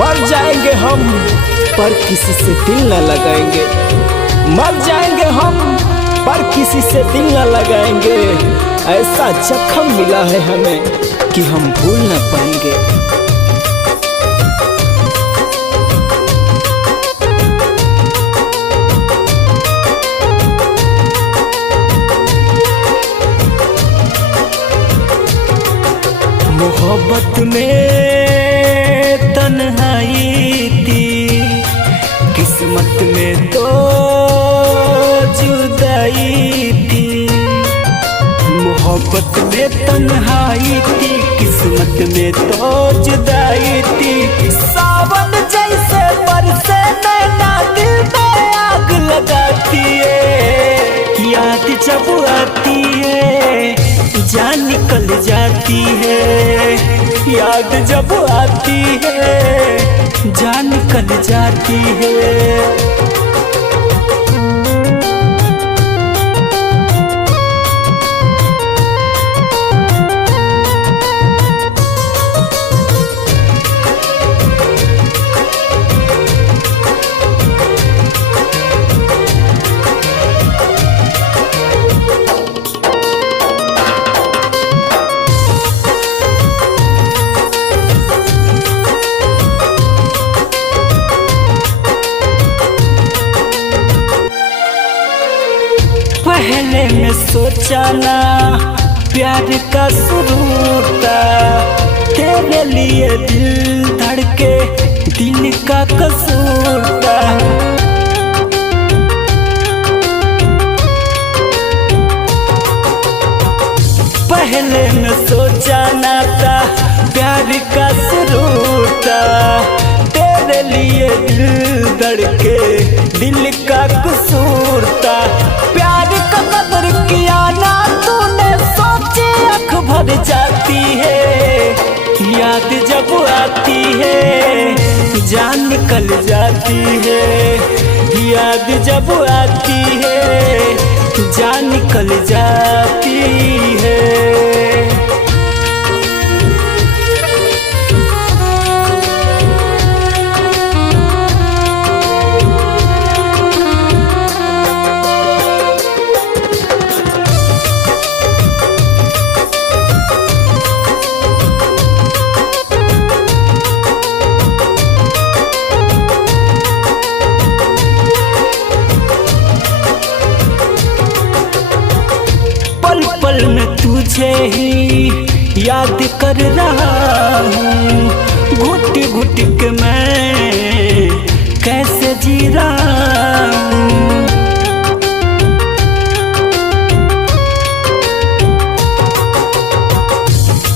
मर जाएंगे हम पर किसी से दिल न लगाएंगे। मर जाएंगे हम पर किसी से दिल न लगाएंगे। ऐसा जख्म मिला है हमें कि हम भूल न पाएंगे। मोहब्बत में तन्हाई थी, किस्मत में तो जुदाई थी। मोहब्बत में तन्हाई थी, किस्मत में तो जुदाई थी। सावन जैसे बरसे नैना दिल में आग लगाती है। याद जब आती है जान निकल जाती है। याद जब आती है जान निकल जाती है। पहले में सोचा ना प्यार का सुरूर था, तेरे लिए दिल धड़के दिल का कसूर था। पहले में सोचा ना था प्यार का सुरूर था, तेरे लिए दिल धड़के दिल का कसूर था। प्यार का कदर किया ना तूने, सोचे आँख भर जाती है। याद जब आती है जान निकल जाती है। याद जब आती है जान निकल जाती है। पल में तुझे ही याद कर रहा हूँ, घुट घुट के मैं कैसे जी रहा हूँ।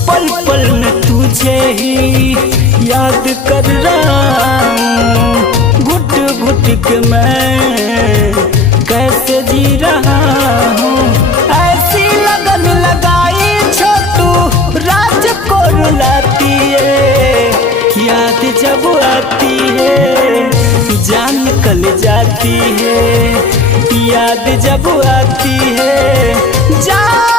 पल पल में तुझे ही याद कर रहा हूँ, घुट घुट के मैं कैसे जी रहा हूँ। रुलाती है। याद जब आती है जान निकल जाती है। याद जब आती है जान